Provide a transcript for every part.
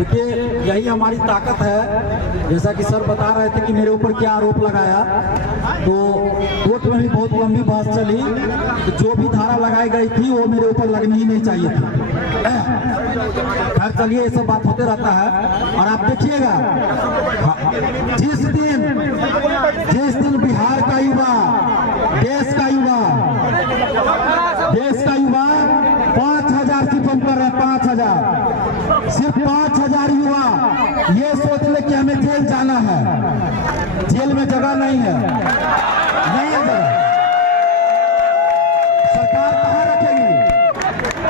देखिए यही हमारी ताकत है। जैसा कि सर बता रहे थे कि मेरे ऊपर क्या आरोप लगाया, तो कोर्ट में भी बहुत लंबी बहस चली कि जो भी धारा लगाई गई थी वो मेरे ऊपर लगनी ही नहीं चाहिए थी। खैर चलिए, ये सब बात होते रहता है। और आप देखिएगा जिस दिन बिहार का युवा, देश का युवा 5,000 सीटों पर है, 5,000, सिर्फ 5,000 युवा ये सोच ले कि हमें जेल जाना है, जेल में जगह नहीं है, नहीं है जगह। सरकार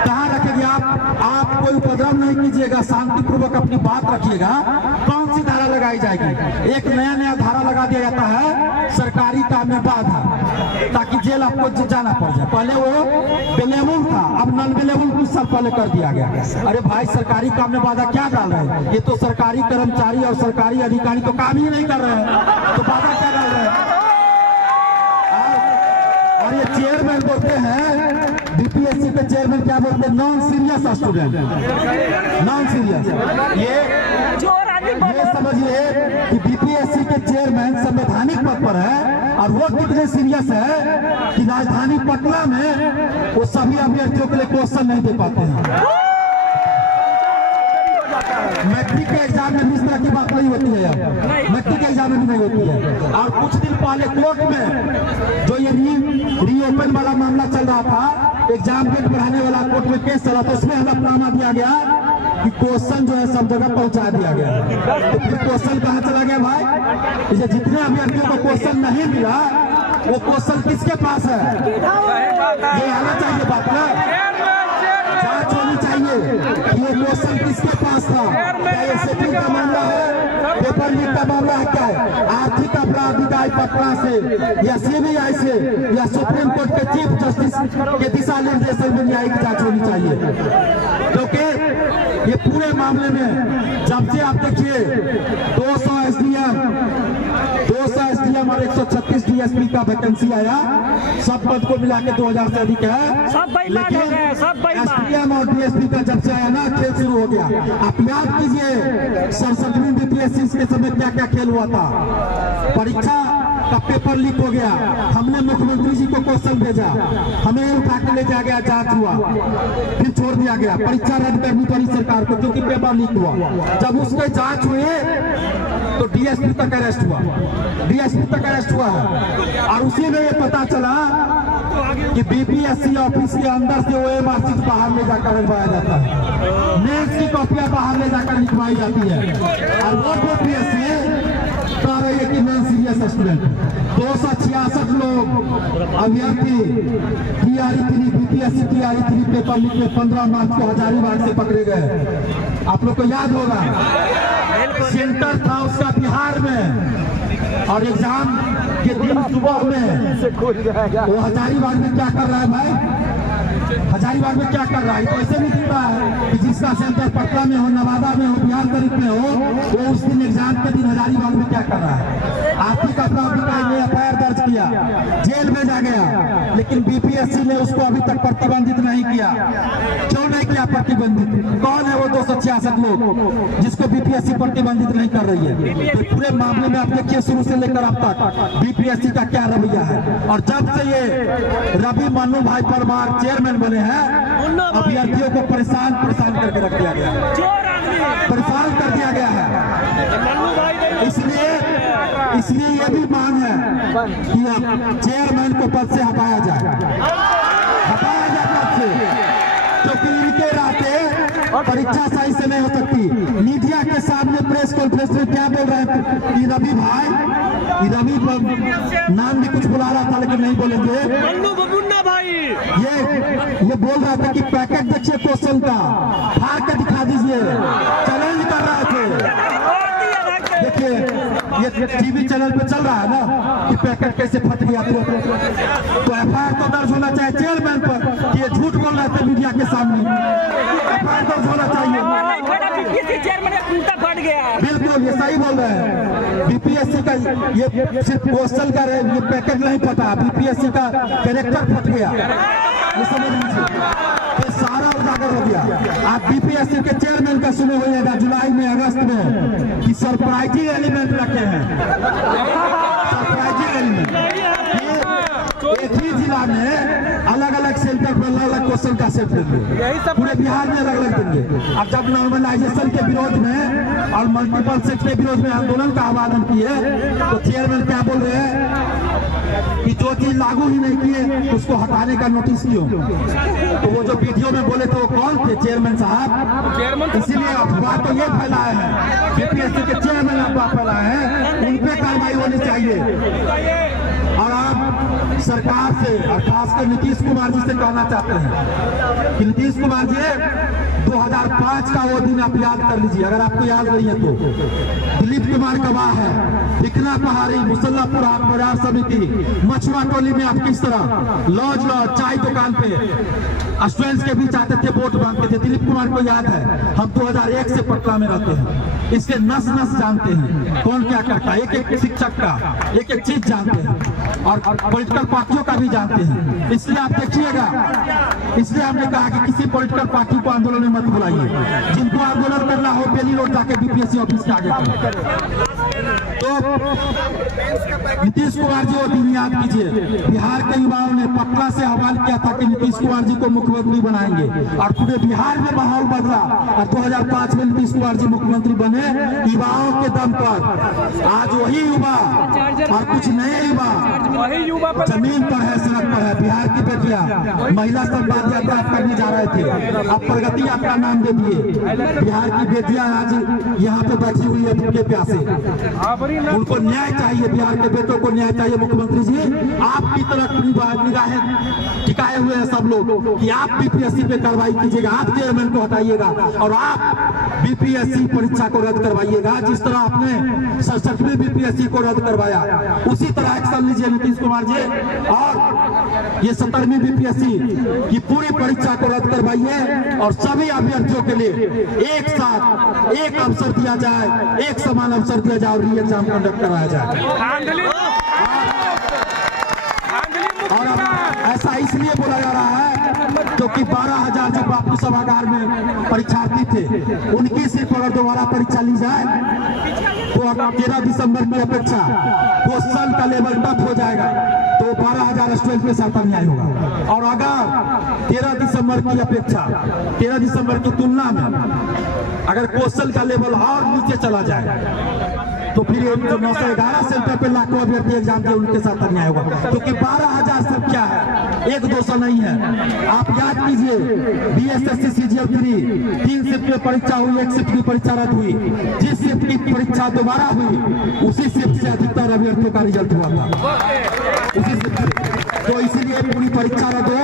कहाँ रखेगी? आप कोई उपद्रव नहीं कीजिएगा, शांतिपूर्वक अपनी बात रखिएगा। कौन सी धारा लगाई जाएगी? एक नया धारा लगा दिया जाता है, सरकारी काम में बाधा, ताकि जेल आपको जाना पड़ जाए। पहले वो बेलेबल था, अब नॉन बेलेबल कुछ साल पहले कर दिया गया। अरे भाई, सरकारी काम में बाधा क्या डाल रहे हैं? ये तो सरकारी कर्मचारी और सरकारी अधिकारी तो काम ही नहीं कर रहे हैं, तो बाधा क्या डाल रहे हैं? और ये चेयरमैन बोलते हैं, बीपीएससी के चेयरमैन क्या बोलते हैं? Non serious student, non serious. ये समझिए कि बीपीएससी के चेयरमैन संवैधानिक पद पर है, और वो कितने सीरियस है कि राजधानी पटना में वो सभी अभ्यर्थियों के लिए क्वेश्चन नहीं दे पाते हैं। मैट्रिक के एग्जाम में इस तरह की बात नहीं होती है, मैट्रिक के एग्जाम में भी नहीं होती है। और कुछ दिन पहले कोर्ट में जो ये रीओपन वाला मामला चल रहा था, एग्जाम डेट बढ़ाने वाला कोर्ट में केस चला था, उसमें हलफनामा दिया गया कि क्वेश्चन जो है सब जगह पहुंचा दिया गया। तो फिर क्वेश्चन कहाँ चला गया भाई? जितने अभ्यर्थियों को क्वेश्चन नहीं मिला, वो क्वेश्चन किसके पास है? ये आना चाहिए बात ना, जांच होनी चाहिए कि ये क्वेश्चन किसके पास था। क्या ये सेटिंग का मामला है, पेपर लीक का मामला है, क्या है? आर्थिक अपराध इकाई पटना से या सीबीआई से या सुप्रीम कोर्ट के चीफ जस्टिस के दिशा निर्देशन में न्यायिक जांच होनी चाहिए। क्योंकि ये पूरे मामले में जब से आप देखिए 200 एसडीएम और 136 डीएसपी का वैकेंसी आया, सब पद को मिला के 2000 से अधिक है, लेकिन एसडीएम और डीएसपी का जब से आया ना, खेल शुरू हो गया। आप याद कीजिए 67वीं बीपीएससी के समय क्या क्या खेल हुआ था। परीक्षा का पेपर लीक हो गया, हमने मुख्यमंत्री जी को क्वेश्चन भेजा, हमें उठा के ले जाया गया, जांच हुआ, फिर छोड़ दिया गया, परीक्षा रद्द करनी पड़ी सरकार को क्योंकि पेपर लीक हुआ। जब उसके जांच हुए तो डीएसपी तक अरेस्ट हुआ है। और उसी में ये पता चला कि बीपीएससी ऑफिस के अंदर से ओएमआर सीट बाहर ले जाकर लिखवाया जाता है, मेंस की कॉपियां बाहर ले जाकर लिखवाई जाती है। और वो बीपीएससी कह रही है कि नॉन सीरियस स्टूडेंट। 266 लोग अभ्यर्थी बीपीएससी टीआरई 3 पेपर लीक में 15 मार्च को हजारीबाग से पकड़े गए। आप लोग को याद होगा, सेंटर था उसका बिहार में, और एग्जाम के दिन सुबह में वो हजारीबाग में क्या कर रहा है भाई? हजारीबाग में क्या कर रहा है? तो ऐसे नहीं दिख रहा है कि जिसका सेंटर पटना में हो, नवादा में हो, बिहार शरीफ में हो, वो उस दिन एग्जाम के दिन हजारीबाग में क्या कर रहा है? आर्थिक अपराध इकाई ने एफआईआर दर्ज किया, जेल में जा गया, लेकिन बीपीएससी ने उसको अभी तक प्रतिबंधित नहीं किया। क्यों नहीं किया प्रतिबंधित? कौन है वो 266 लोग जिसको बीपीएससी प्रतिबंधित नहीं कर रही है? तो पूरे मामले में आप देखिए शुरू से लेकर अब तक बीपीएससी का क्या रवैया है। और जब से ये रवि मन्नू भाई परमार चेयरमैन बने हैं, अभ्यर्थियों को परेशान करके रख दिया गया, परेशान कर दिया गया है। इसलिए ये भी मांग है कि अब चेयरमैन को पद से हटाया जाए पद से, क्योंकि इनके रहते परीक्षा सही से नहीं हो सकती। मीडिया के सामने प्रेस कॉन्फ्रेंस में क्या बोल रहे हैं कि रवि भाई, रवि नाम भी कुछ बुला रहा था लेकिन नहीं बोलेंगे भाई, ये बोल रहा था कि पैकेट देखिए क्वेश्चन का, फाड़ के दिखा दीजिए, चैलेंज कर रहे थे। देखिए ये टीवी चैनल पे चल रहा है ना कि पैकेट कैसे फट गया, तो एफआईआर तो दर्ज होना चाहिए चेयरमैन पर कि ये झूठ बोल रहे थे मीडिया के सामने, एफआईआर दर्ज होना चाहिए। बिल्कुल ये सही बोल रहे हैं। बीपीएससी का ये सिर्फ क्वेश्चन का ये पैकेट नहीं फटा, बीपीएससी का कैरेक्टर फट गया, ये समझ लीजिए, सारा उजागर ऑर्डर हो गया। आप बीपीएससी के चेयरमैन का सुने होइएगा जुलाई में अगस्त में कि सरप्राइजिंग एलिमेंट रखे हैं। सरप्राइजिंग एलिमेंट एक ही जिला में अलग अलग सेंटर पर अलग अलग क्वेश्चन का सेट देंगे, पूरे बिहार में अलग अलग देंगे। अब जब नॉर्मलाइजेशन के विरोध में और मल्टीपल सेट के विरोध में आंदोलन का आह्वान किए तो चेयरमैन क्या बोल रहे हैं कि जो चीज लागू ही नहीं किए उसको हटाने का नोटिस क्यों। तो वो जो वीडियो में बोले थे वो कौन थे? चेयरमैन साहब। इसीलिए अफवाह तो ये फैलाए हैं, बीपीएससी के चेयरमैन अफवाह फैलाए हैं, उन पे कार्रवाई होनी चाहिए। और आप सरकार से और खासकर नीतीश कुमार जी से कहना चाहते हैं कि नीतीश कुमार जी 2005 का वो दिन आप याद कर लीजिए, अगर आपको याद नहीं है तो। दिलीप कुमार गवाह है, दिखना पहाड़ी, मुसल्लापुर हाट बाजार समिति, मछुआ टोली में आप किस तरह लॉज चाय दुकान पे स्टूडेंट्स के बीच आते थे, वोट मांगते थे। दिलीप कुमार को याद है, हम 2001 से पटना में रहते हैं, इसके नस नस जानते हैं, कौन क्या करता है, एक एक शिक्षक का एक एक चीज जानते हैं और पॉलिटिकल पार्टियों का भी जानते हैं। इसलिए आप देखिएगा, इसलिए हमने कहा कि किसी पॉलिटिकल पार्टी को आंदोलन में मत बुलाइए। जिनको आंदोलन करना हो बेली रोड जाके बीपीएससी ऑफिस के आगे करें। तो नीतीश कुमार जी वो दिन याद कीजिए, बिहार के युवाओं ने पटना से सवाल किया था कि नीतीश कुमार जी को मुख्यमंत्री बनाएंगे और पूरे बिहार में माहौल बदला और 2005 में नीतीश कुमार जी मुख्यमंत्री बने युवाओं के दम पर। आज वही युवा और कुछ नए युवा जमीन पर है, सड़क पर है। बिहार की बेटियां महिला संवाद यात्रा करने जा रहे थे, अब प्रगति यात्रा नाम दे दिए। बिहार की बेटियां आज यहाँ पे बैठी हुई है भूखे प्यासे, उनको न्याय चाहिए, बिहार के बेटों को न्याय चाहिए। मुख्यमंत्री जी आपकी तरफ निगाहें टिकाए हुए हैं सब लोग कि आप बीपीएससी पे कार्रवाई कीजिएगा, आप चेयरमैन को हटाइएगा और आप बीपीएससी परीक्षा को रद्द करवाइएगा। जिस तरह आपने 67वीं बीपीएससी को रद्द करवाया उसी तरह एक्शन लीजिए नीतीश कुमार जी और ये 17वीं बीपीएससी की पूरी परीक्षा को रद्द करवाइए और सभी अभ्यर्थियों के लिए एक साथ एक अवसर दिया जाए, एक समान अवसर दिया जाए और री एग्जाम कंडक्ट कराया जाए। और ऐसा इसलिए बोला जा रहा है क्योंकि 12,000 जो बापू सभागार में परीक्षार्थी थे उनकी सिर्फ अगर दोबारा परीक्षा ली जाए तो 13 दिसंबर की अपेक्षा क्वेश्चन का लेवल टफ हो जाएगा, तो 12,000 स्टूडेंट के साथ अन्याय होगा। और अगर 13 दिसंबर की अपेक्षा 13 दिसंबर की तुलना में अगर क्वेश्चन का लेवल और नीचे चला जाए तो फिर जो 911 सेंटर पे लाखों अभ्यर्थी एग्जाम दिए उनके साथ अन्याय होगा, क्योंकि 12,000 संख्या है, 1-200 नहीं है। आप याद कीजिए बीएसएससी सीजीएल 3 शिफ्ट में परीक्षा हुई, एक शिफ्ट की परीक्षा रद्द हुई, जिस शिफ्ट की परीक्षा दोबारा हुई उसी शिफ्ट से अधिकतर अभ्यर्थियों का रिजल्ट हुआ था, उसी शिफ्ट से। तो इसीलिए पूरी परीक्षा रद्द हो।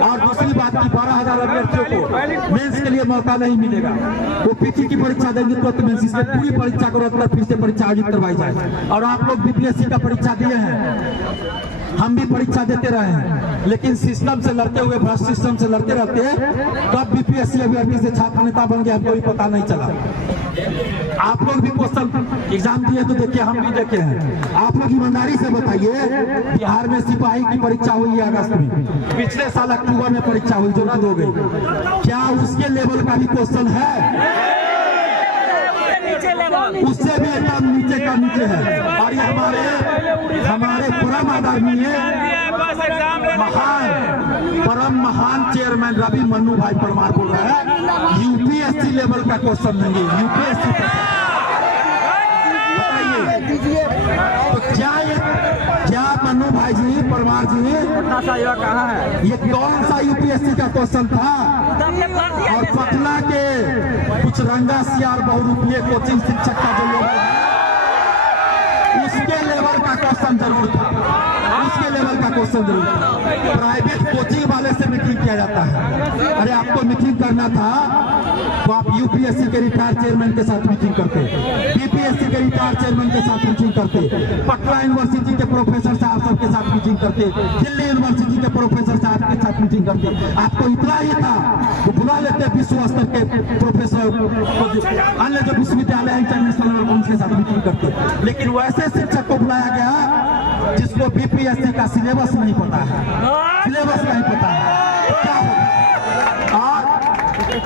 और दूसरी बात की 12,000 अभ्यर्थियों को मेंस के लिए मौका नहीं मिलेगा, वो पीटी की परीक्षा देंगे तो मेंस, इसलिए पूरी परीक्षा को रद्द कर फिर से परीक्षा आयोजित करवाई जाए। और आप लोग बीपीएससी का परीक्षा दिए हैं, हम भी परीक्षा देते रहे हैं, लेकिन सिस्टम से लड़ते हुए, भ्रष्ट सिस्टम से लड़ते रहते कब बीपीएससी अभ्यर्थी से छात्र नेता बन गया हमको भी पता नहीं चला। आप लोग भी क्वेश्चन एग्जाम दिए तो देखिए, हम भी देखे हैं। आप लोग ईमानदारी से बताइए, बिहार में सिपाही की परीक्षा हुई है अगस्त में, पिछले साल अक्टूबर में परीक्षा हुई जो रद्द हो गई, क्या उसके लेवल का भी क्वेश्चन है? उससे भी एकदम नीचे का नीचे है। और ये हमारे परम आदरणीय परम महान चेयरमैन रवि मन्नू भाई परमार बोल रहे हैं यूपीएससी लेवल का क्वेश्चन देंगे, यूपीएससी बताइए। तो क्या मन्नू भाई जी, परमार जी, कहाँ है? ये कौन सा यूपीएससी का क्वेश्चन था? और पटना के कुछ रंगा सियार बहुरूपीय कोचिंग शिक्षक का जो लेवल है उसके लेवल का क्वेश्चन जरूर था, उसके लेवल का क्वेश्चन जरूर था। प्राइवेट कोचिंग वाले से मीटिंग किया जाता है, अरे आपको मीटिंग करना था तो आप यूपीएससी के रिटायर्ड चेयरमैन के साथ मीटिंग करते, बीपीएससी के रिटायर्ड चेयरमैन के साथ मीटिंग करते, पटना यूनिवर्सिटी के प्रोफेसर साहब सबके साथ मीटिंग करते, दिल्ली यूनिवर्सिटी के प्रोफेसर साहब के साथ मीटिंग करते। आपको इतना ही था तो बुला लेते विश्व स्तर के प्रोफेसर, अन्य जो विश्वविद्यालय इंटरनेशनल उनके साथ मीटिंग करते, लेकिन वैसे शिक्षक को बुलाया गया जिसको बीपीएससी का सिलेबस नहीं पता है, सिलेबस नहीं पता है, क्या होगा? और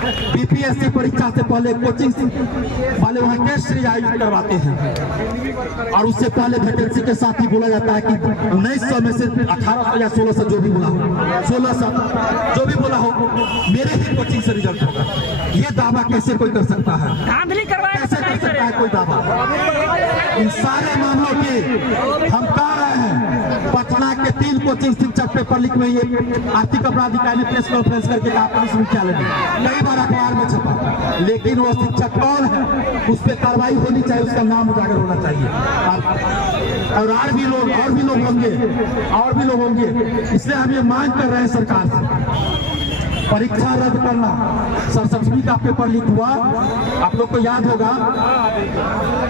बीपीएससी परीक्षा से पहले कोचिंग वाले वहाँ टेस्ट सीरीज आयोजित करवाते हैं और उससे पहले वैकेंसी के साथ ही बोला जाता है कि 1900 में से 1800 या 1600 जो भी बोला हो, 1600 जो भी बोला हो मेरे ही कोचिंग से रिजल्ट होगा। ये दावा कैसे कोई कर सकता है? कैसे कर सकता है कोई दावा? इन सारे मामलों की हम कह रहे हैं, पटना के 3 कोचिंग शिक्षक पेपर लीक में ये आर्थिक अपराध इकाई ने प्रेस कॉन्फ्रेंस करके कहा पुलिस मुख्यालय में, कई बार अखबार में छपा, लेकिन वो शिक्षक कौन है उस पर कार्रवाई होनी चाहिए, उसका नाम उजागर होना चाहिए। और भी लोग होंगे, इसलिए हम ये मांग कर रहे हैं सरकार से, परीक्षा रद्द करना। 67वीं का पेपर लीक हुआ, आप लोग को याद होगा,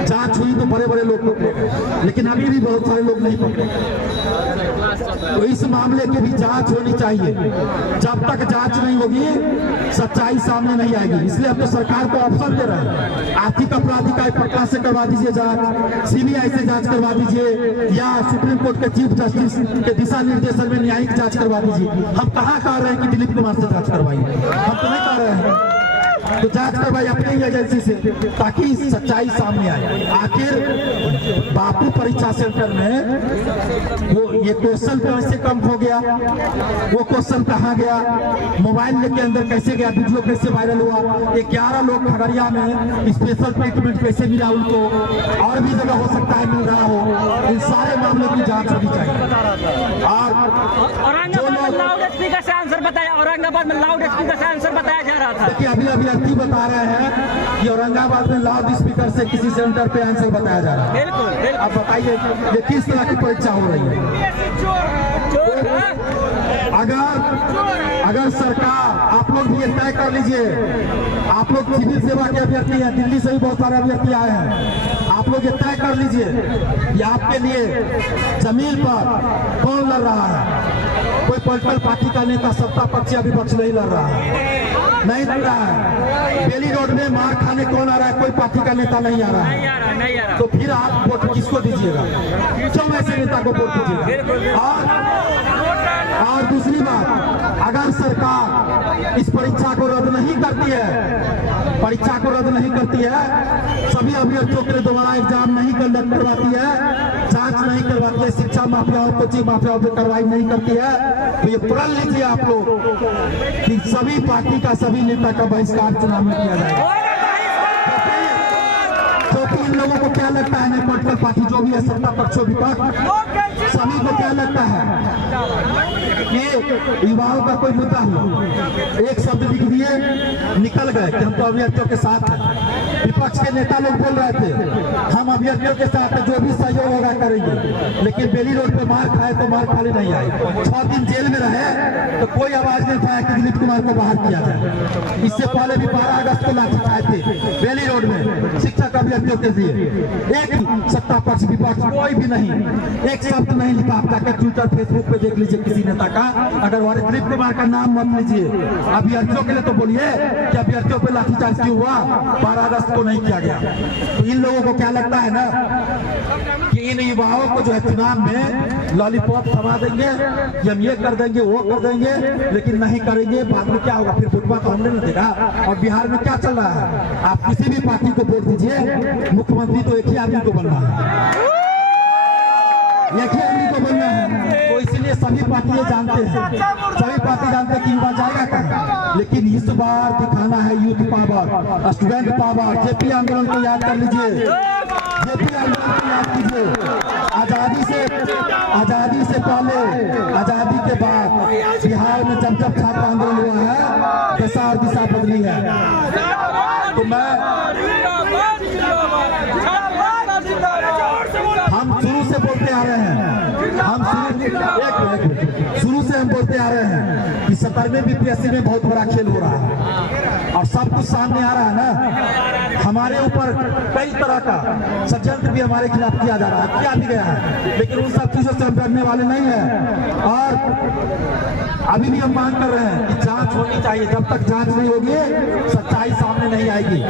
जांच हुई तो बड़े बड़े लोग पकड़े, लेकिन अभी भी बहुत सारे लोग नहीं पकड़े। तो इस मामले की भी जांच होनी चाहिए। जब तक जांच नहीं होगी सच्चाई सामने नहीं आएगी। इसलिए अब तो सरकार को ऑप्शन दे रहे हैं, आर्थिक अपराध इकाई पटना से करवा दीजिए जांच, सीबीआई से जांच करवा दीजिए, या सुप्रीम कोर्ट के चीफ जस्टिस के दिशा निर्देशन में न्यायिक जांच करवा दीजिए। हम कहाँ कह रहे हैं कि दिलीप कुमार से जांच करवाइए, हम तो नहीं कह रहे हैं। तो जांच करवाई अपनी ही एजेंसी से, ताकि सच्चाई सामने आए। आखिर बापू परीक्षा सेंटर में वो ये क्वेश्चन कैसे कम हो गया, वो क्वेश्चन कहाँ गया, मोबाइल लेके अंदर कैसे गया, वीडियो कैसे वायरल हुआ, 11 लोग खगड़िया में स्पेशल ट्रीटमेंट कैसे मिला उनको, और भी जगह हो सकता है मिल रहा हो। इन सारे मामलों की जांच होनी चाहिए। और औरंगाबाद में लाउड स्पीकर से आंसर बताया जा रहा था। देखिए अभी अभ्यर्थी बता रहे हैं कि औरंगाबाद में लाउड स्पीकर से किसी सेंटर पे आंसर बताया जा रहा है। बिल्कुल। अब बताइए ये किस तरह की परीक्षा हो रही है? अगर सरकार, आप लोग भी ये तय कर लीजिए, आप लोग सिविल सेवा के अभ्यर्थी हैं, दिल्ली से भी बहुत सारे अभ्यर्थी आए हैं, आप लोग ये तय कर लीजिए कि आपके लिए जमीन पर कौन लड़ रहा है। कोई पॉलिटिकल पार्टी का नेता सत्ता पक्ष या विपक्ष नहीं लड़ रहा है, नहीं लड़ रहा है। बेली रोड में मार खाने कौन आ रहा है? कोई पार्टी का नेता नहीं आ रहा है। तो फिर आप वोट किसको दीजिएगा? क्यों ऐसे नेता को वोट दीजिएगा? और दूसरी बात, अगर सरकार इस परीक्षा को रद्द नहीं करती है, परीक्षा को रद्द नहीं करती है, सभी अभ्यर्थियों के लिए दोबारा एग्जाम नहीं कंडक्ट करवाती है, जांच नहीं करवाती है, शिक्षा माफियाओं कोचिंग माफियाओं पर कार्रवाई नहीं करती है, तो ये प्रण लीजिए आप लोग कि सभी पार्टी का, सभी नेता का बहिष्कार चुनाव में किया जाएगा। क्योंकि इन लोगों को क्या लगता है, पॉलिटिकल पार्टी जो भी है, सत्ता पक्ष विपक्ष, सभी को क्या लगता है कि युवाओं का कोई मुद्दा हो, एक शब्द लिख दिए निकल गए कि हम तो अभ्यर्थियों के साथ हैं। विपक्ष के नेता लोग बोल रहे थे हम अभ्यर्थियों के साथ जो भी सहयोग होगा करेंगे, लेकिन बेली रोड पे मार खाए तो मार खाने नहीं आए। 6 दिन जेल में रहे तो कोई आवाज नहीं उठाया कि दिलीप कुमार को बाहर किया जाए। इससे पहले भी 12 अगस्त को लाठी खाए थे बेली रोड में शिक्षक अभ्यर्थियों के लिए। एक सत्ता पक्ष विपक्ष कोई भी नहीं, एक शब्द नहीं लिखा। आप जाकर ट्विटर फेसबुक पे देख लीजिए किसी नेता का, अगर दिलीप कुमार का नाम मत लीजिए। अभ्यर्थियों के लिए तो बोलिए कि अभ्यर्थियों पे लाठीचार्ज क्यों हुआ, 12 अगस्त को नहीं किया गया। तो इन लोगों को क्या लगता है ना कि इन युवाओं को जो है चुनाव में लॉलीपॉप थमा देंगे, हम ये कर देंगे वो कर देंगे, लेकिन नहीं करेंगे। बाद में क्या होगा, फिर फुटबॉल तो हमने नहीं देगा। और बिहार में क्या चल रहा है, आप किसी भी पार्टी को वोट दीजिए, मुख्यमंत्री तो एक ही आदमी को बनना है, एक ही आदमी को बनना है। तो इसलिए सभी पार्टियां जानते हैं, सभी पार्टी जानते हैं कि युवा जाएगा कहाँ। लेकिन इस बार दिखाना है youth power, student power. JP आंदोलन को याद कर लीजिए, जेपी आंदोलन को याद कीजिए। आजादी से पहले, आजादी के बाद बिहार में जब छात्र आंदोलन हुआ है, दशा और दिशा बदली है। तो हम शुरू से बोलते आ रहे हैं, शुरू से हम बोलते आ रहे हैं कि 17वें बीपीएससी में बहुत बड़ा खेल हो रहा है और सब कुछ सामने आ रहा है ना। हमारे ऊपर कई तरह का षड्यंत्र भी हमारे खिलाफ किया जा रहा है, किया भी गया है, लेकिन उन सब चीजों से हम डरने वाले नहीं हैं। और अभी भी हम मांग कर रहे हैं कि जांच होनी चाहिए। जब तक जांच नहीं होगी सच्चाई सामने नहीं आएगी।